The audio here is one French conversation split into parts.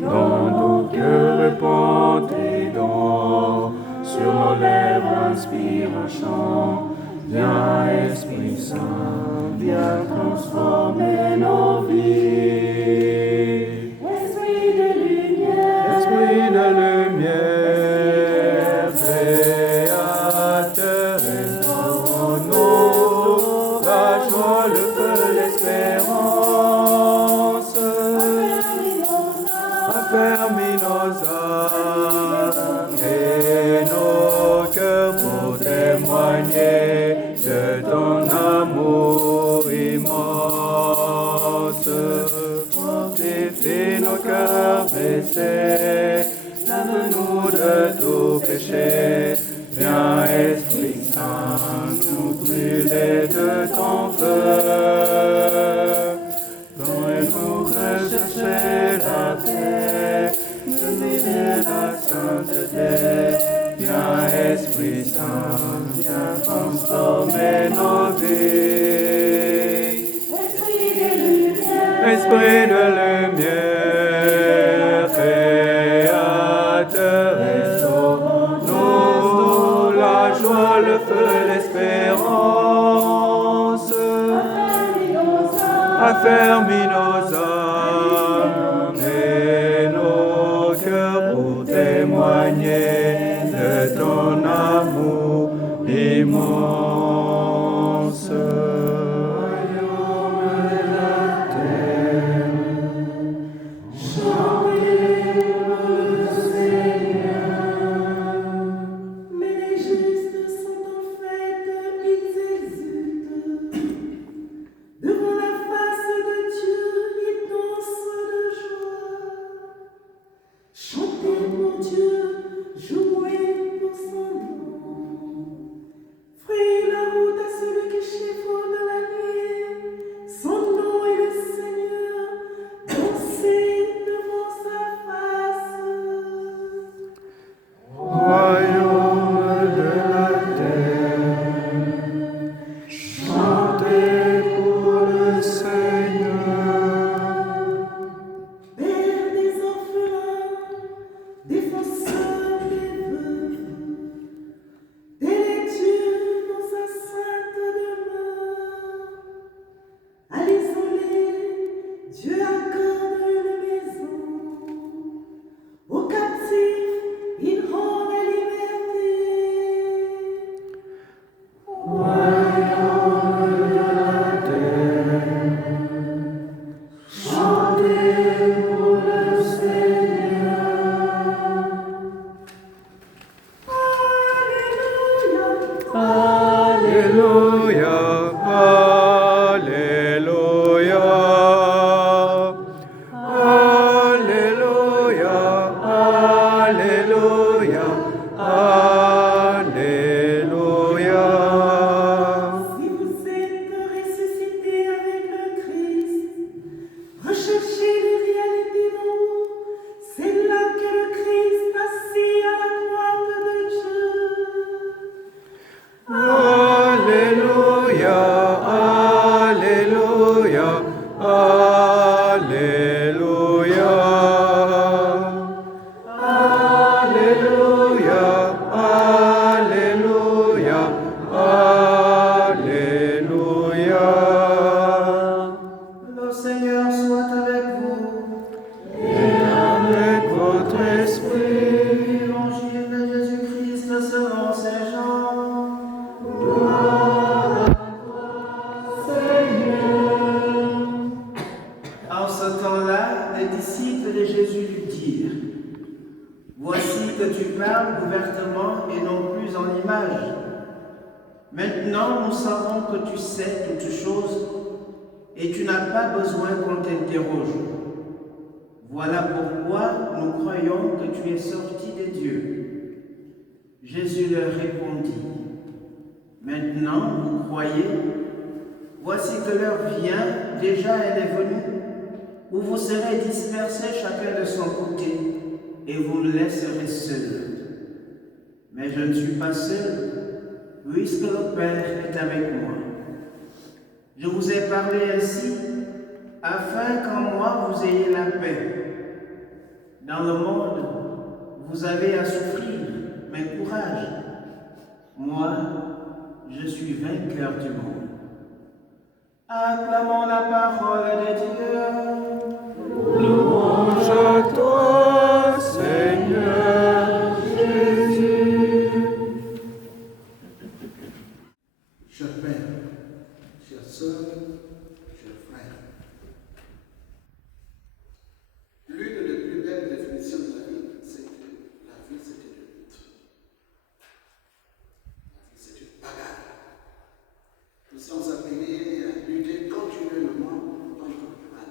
dans nos cœurs répandus d'or, sur nos lèvres inspire un chant. Viens Esprit Saint, viens transformer nos vies. Esprit de lumière, créateur, restaure-nous la joie, le feu, l'espérance. Affermis nos âmes et nos cœurs pour témoigner de ton amour immense. Fortifie nos cœurs blessés, lave-nous de tout péché. Viens Esprit Saint, nous brûler de ton feu. Donne-nous rechercher la paix, de la sainteté. Viens Esprit Saint, viens transformer nos vies. Esprit de lumière, créateur, restaure-nous la joie, le feu, l'espérance. Affermis nos âmes et nos cœurs pour témoigner de ton amour immense. Royaume de la terre, chantez-le Seigneur. Mais les justes sont en fête, ils exultent. Devant la face de Dieu, ils dansent de joie. Chantez pour Dieu, jouez pour son nom. Frayez la route à celui qui chevauche la nuit. Son nom est le Seigneur. Dansez devant sa face. Royaume de la terre, chantez pour le Seigneur. Père des orphelins, défenseur des veuves, Dieu dans sa sainte demeure. À l'isolé, Dieu accorde une maison. Aux captifs, il rend la liberté. Royaume de la terre, chantez pour le Seigneur. Alléluia. Alléluia, Alléluia, Alléluia, Alléluia, Alléluia. Si vous êtes ressuscité avec le Christ, recherchez les réalités d'en haut. C'est là que le Christ assis à la droite de Dieu. Alléluia, Alléluia, Alléluia, Alléluia, Alléluia, Alléluia. Le Seigneur soit avec vous. Et avec votre esprit. Évangile de Jésus-Christ selon Saint Jean. En ce temps-là, les disciples de Jésus lui dirent: Voici que tu parles ouvertement et non plus en images. Maintenant, nous savons que tu sais toutes choses et tu n'as pas besoin qu'on t'interroge. Voilà pourquoi nous croyons que tu es sorti de Dieu. Jésus leur répondit: Maintenant, vous croyez? Voici que l'heure vient, déjà elle est venue, où vous serez dispersés chacun de son côté, et vous me laisserez seul. Mais je ne suis pas seul, puisque le Père est avec moi. Je vous ai parlé ainsi, afin qu'en moi vous ayez la paix. Dans le monde, vous avez à souffrir, mais courage. Moi, je suis vainqueur du monde. Acclamons la parole de Dieu. Louange à toi, Seigneur Jésus. Chers pères, chères sœurs, chers frères, l'une des plus belles définitions de la vie, c'est que la vie, c'est une lutte. La vie, c'est une bagarre. Nous sommes appelés à lutter continuellement contre le mal.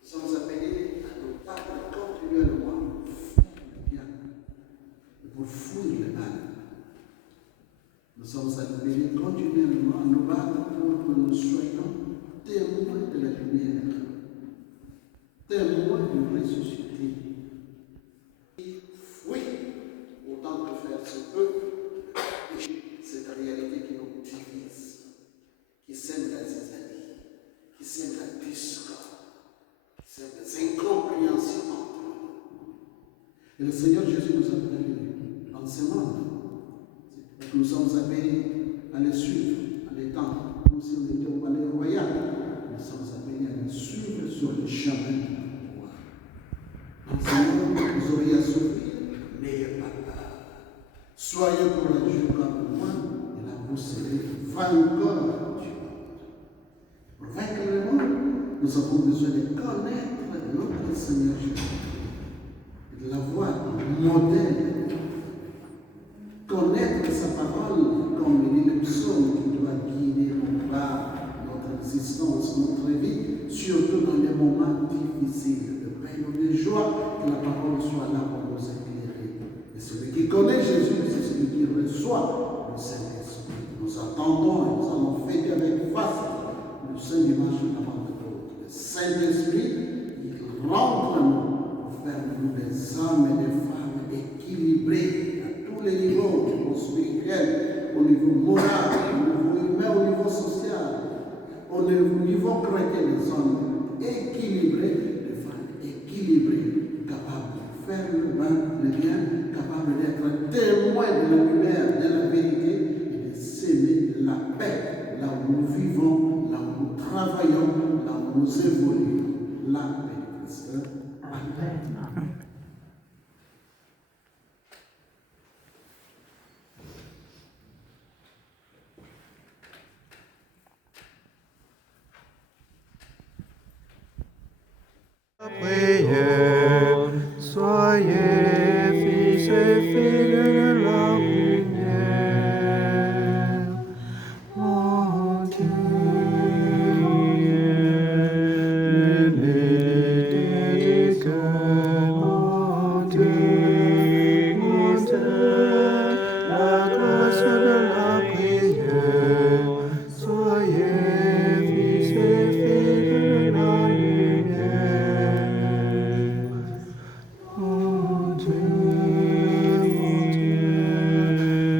Nous sommes appelés à ne pas continuellement faire le bien, mais pour fuir le mal. Nous sommes appelés continuellement à nous battre pour que nous soyons témoins de la lumière, témoins du ressuscité. Oui, autant que faire se peut, cette réalité qui nous divise, qui sème la zizanie, qui sème la discorde, qui sème les incompréhensions entre nous. Et le Seigneur Jésus nous appelle dans ce monde. Nous sommes appelés à les suivre, à les tendre, comme si on était au palais royal. Nous sommes appelés à les suivre sur le chemin du pouvoir. Dans ce monde, vous auriez à souffrir, n'ayez pas peur. Soyez courageux comme moi, et là vous serez vainqueurs du monde. Pour vaincre le monde, nous avons besoin de connaître notre Seigneur Jésus, et de la voir modèle. Connaître sa parole, comme le dit le psaume, qui doit guider non pas notre existence, notre vie, surtout dans les moments difficiles, de peine ou de joie, que la parole soit là pour nous éclairer. Et celui qui connaît Jésus, c'est celui qui reçoit le Saint-Esprit. Nous attendons et nous allons fêter avec face le Saint Dimanche de la Pentecôte. Le Saint-Esprit, il rentre en nous pour faire de nous des hommes et des femmes équilibrés les niveaux, au niveau spirituel, au niveau moral, au niveau humain, au niveau social, au niveau chrétien, des hommes équilibrés, des femmes équilibrées, capables de faire le bien, capables d'être témoins de la lumière, de la vérité et de s'aimer la paix là où nous vivons, là où nous travaillons, là où nous évoluons. La paix de Christ. Amen. Prière, soyez fils et filles de la lumière. Mon Dieu, l'unité du cœur, mon Dieu, la grâce de la prière, soyez fils et filles de la lumière. Mon Dieu,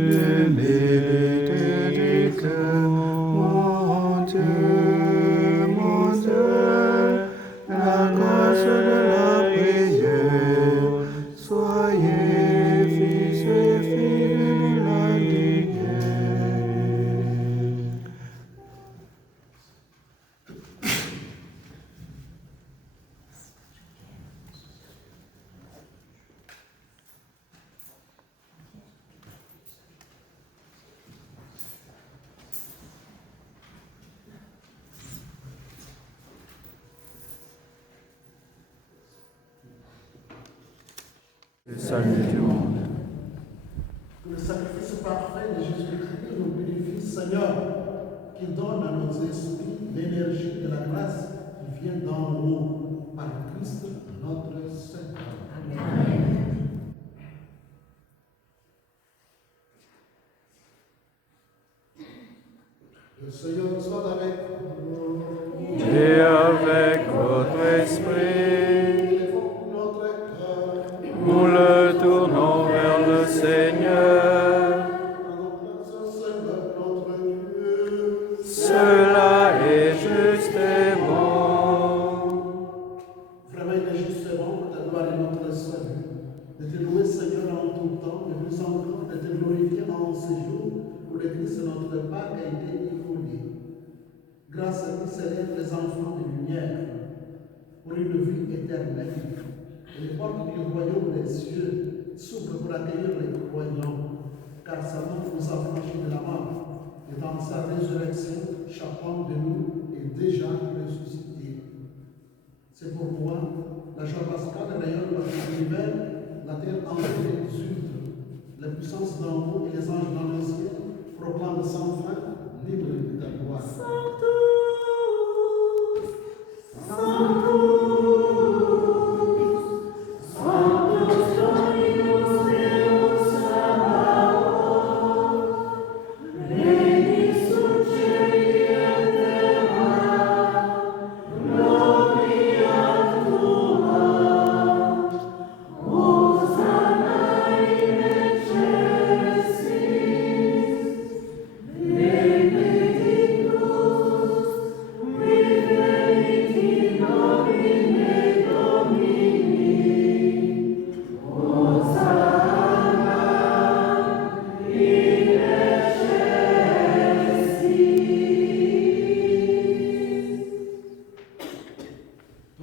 l'humilité du cœur, mon Dieu, la grâce de la prière, soyez fils et filles de la lumière. Le salut du monde. Que le sacrifice parfait de Jésus-Christ nous purifie, Seigneur, qui donne à nos esprits l'énergie de la grâce qui vient d'en haut par Christ notre Seigneur. Amen. Le Seigneur soit avec vous. Et avec votre esprit, Élevons notre cœur. nous le tournons vers le Seigneur. Seigneur notre Dieu. Cela est juste et bon. Vraiment, il est juste et bon. grâce à qui s'élèvent les enfants de lumière pour une vie éternelle. Et les portes du royaume des cieux s'ouvrent pour accueillir les croyants, car sa mort nous a franchis de la mort, et dans sa résurrection, chacun de nous est déjà ressuscité. C'est pourquoi la joie pascale rayonne par l'univers, la terre entière exulte, la puissance d'en haut et les anges dans le ciel proclament sans fin, libre de ta gloire.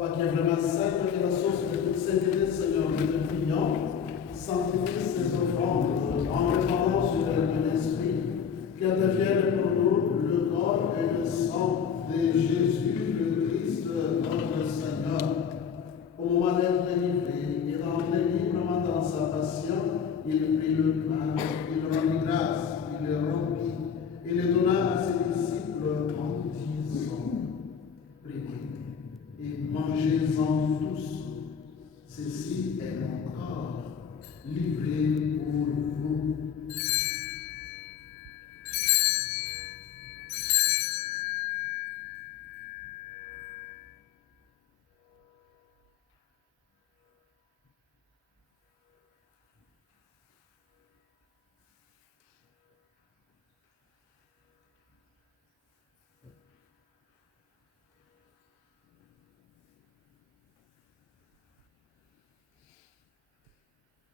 Toi qui es vraiment sainte et la source de toute sainteté, Seigneur, nous te prions, sanctifie ces offrandes en répandant sur elles ton esprit, qu'elles deviennent pour nous le corps et le sang de Jésus, le Christ, notre Seigneur. Au moment d'être livré et d'entrer librement dans sa passion, il prit le pain, il rendit grâce, il le rompit et le donna à ses disciples en disant: priez et mangez-en tous. Ceci est mon corps, livré pour vous.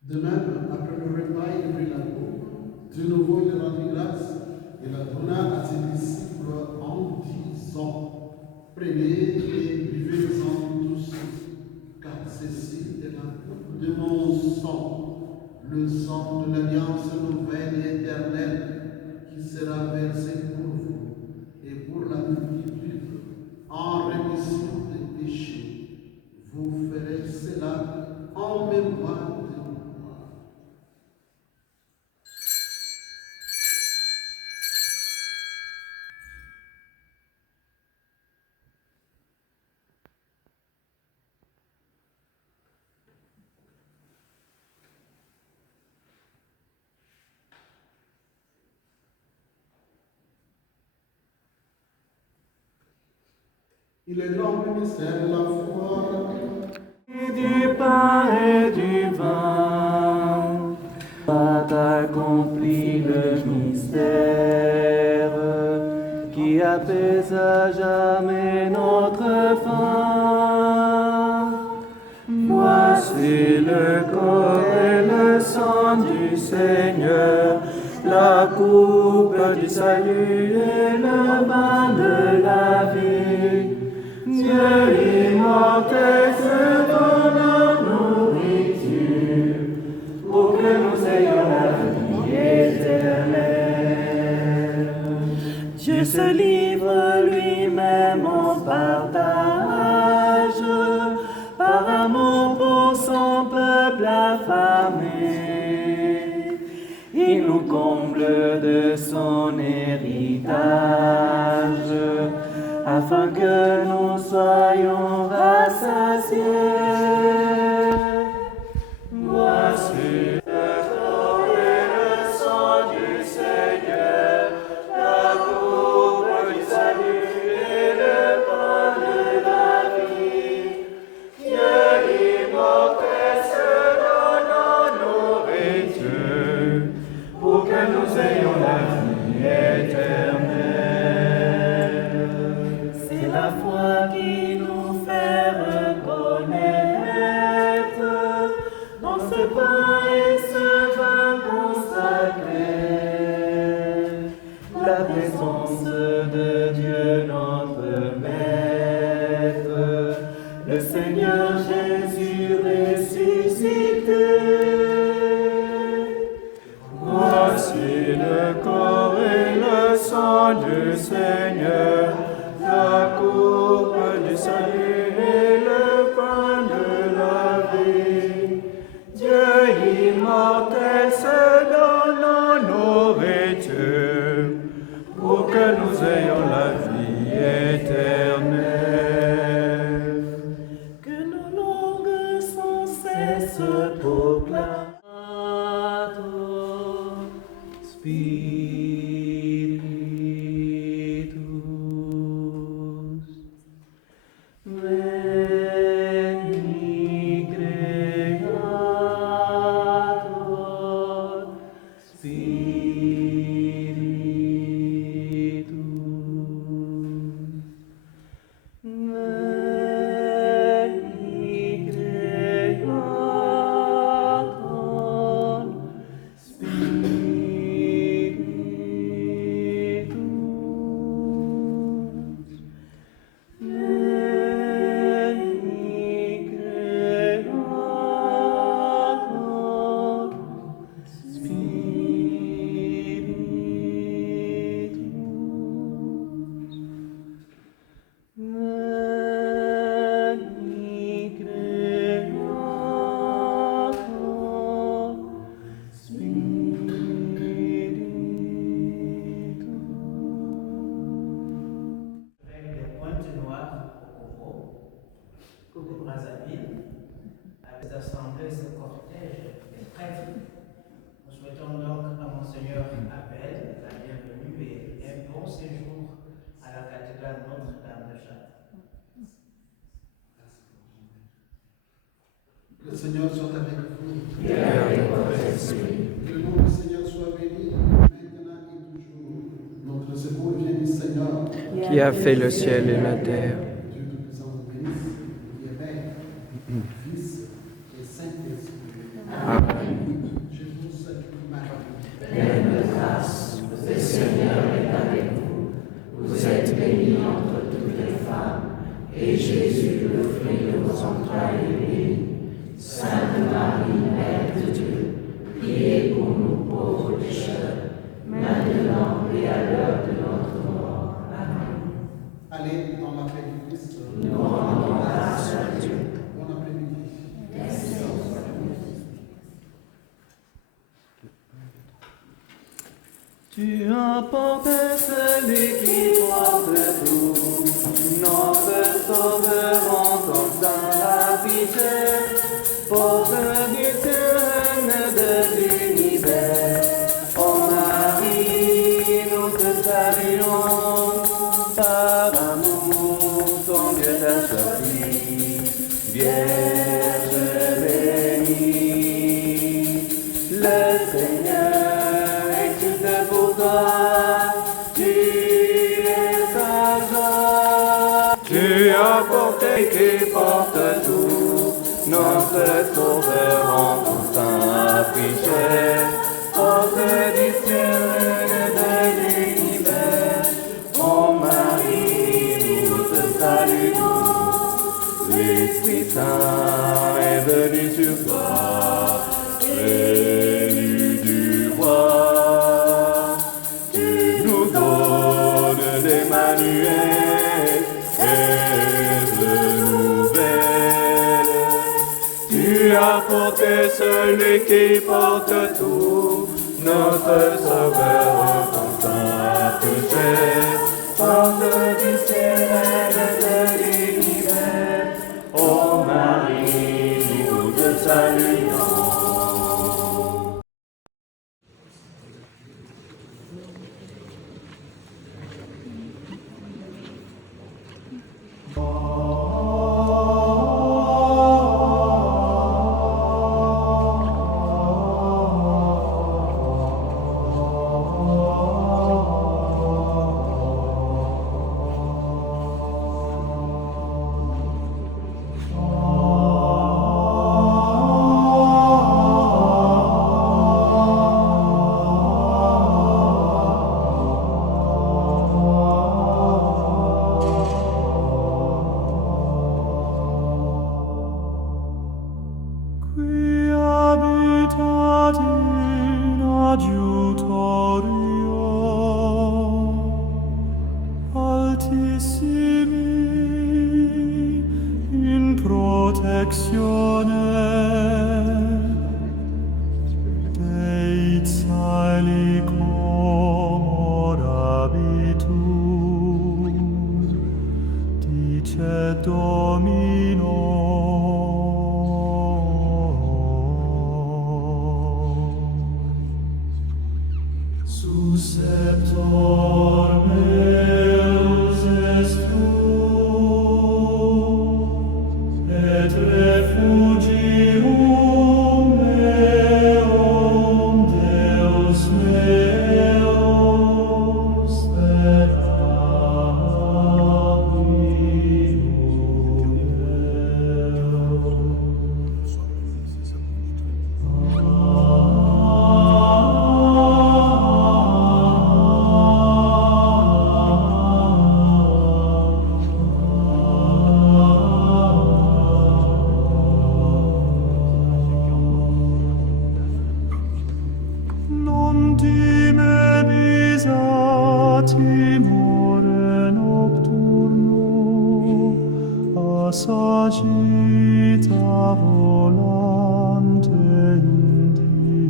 De même, après le repas, il prit la coupe. De nouveau, il rendit grâce et la donna à ses disciples en disant: prenez et buvez-en tous, car ceci est la coupe de mon sang, le sang de l'alliance nouvelle et éternelle, qui sera versé pour vous et pour la multitude en rémission des péchés. Vous ferez cela en mémoire de moi. Il est grand mystère de la foi. Du pain et du vin, a accompli le mystère qui apaise à jamais notre faim. Voici le corps et le sang du Seigneur, la coupe du salut et le bain de la vie. Dieu immortel se donne la nourriture pour que nous ayons la vie éternelle. Dieu se livre lui-même en partage par amour pour son peuple affamé. Il nous comble de son héritage afin que nous soyons rassasiés. Voici le corps et le sang du Seigneur, la coupe du salut et le pain de la vie. Dieu immortel se donne en nourriture pour que nous ayons la vie éternelle. C'est la foi qui nous fait reconnaître dans ce pain et ce vin consacré la présence de Dieu notre Brazzaville, à cette assemblée, ce cortège des prêtres. Nous souhaitons donc à Monseigneur Abel la bienvenue et un bon séjour à la cathédrale Notre-Dame de Chartres. Le Seigneur soit avec vous. Et avec votre esprit. Que le nom du Seigneur soit béni, maintenant et toujours. Notre secours vient du Seigneur, Qui a fait le ciel et la terre. Dieu Tout-Puissant vous bénisse, qui est Père, Fils et Saint-Esprit. Amen. Je vous salue, Marie. Pleine de grâce, le Seigneur est avec vous. Vous êtes bénie entre toutes les femmes, et Jésus, le fruit de vos entrailles, est béni. Sainte Marie, Mère de Dieu, priez pour nous pauvres pécheurs, maintenant et à l'heure de notre mort. Amen. Allez dans la paix du Christ. Nous rendons grâce à Dieu. Bon après-midi. Tu emportes celui qui porte tout, notre sauveur en ton sein affiché, porte du trône de l'univers. Ô Marie, nous te saluons, par amour ton Dieu t'a choisi, Vierge bénie, le Seigneur est tout pour toi, tu es sa joie. Tu as porté qui porte tout, notre sauveur en ton sein affiché, porte du ciel de l'univers. Ô Marie, nous te saluons, l'Esprit Saint est venu sur toi, élu du roi. Tu nous donnes l'Emmanuel, aide nouvelle. Tu as porté celui qui porte tout, notre sauveur en ton sein affiché, porte du ciel de l'univers. Ô Marie, nous te saluons. Qui habitat in adiutorio altissimi, in protezione Dei caeli comorabitur, dice Domino. Susceptor meus est tu, et refugium meum, Deus meus, non timebis a timore nocturno, assagita volante in die,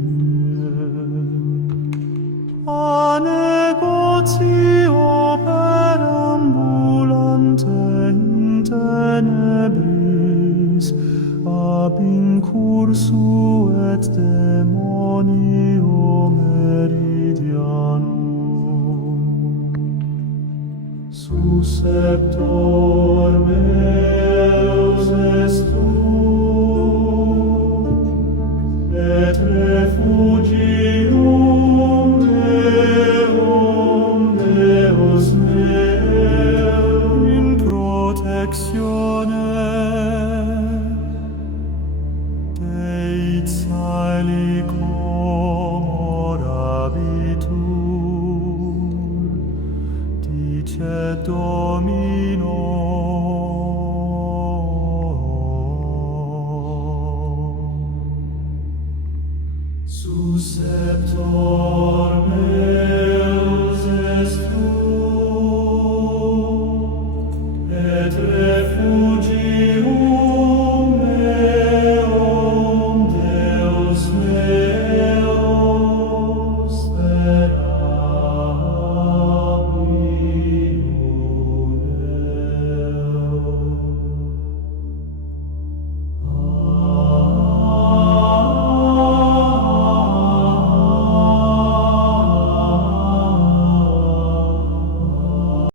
a negotio perambulante in tenebris, Eis, ab incursu et demonio meridianum. Susceptor meus est tu, et refugium meum, Deus meu, in protectione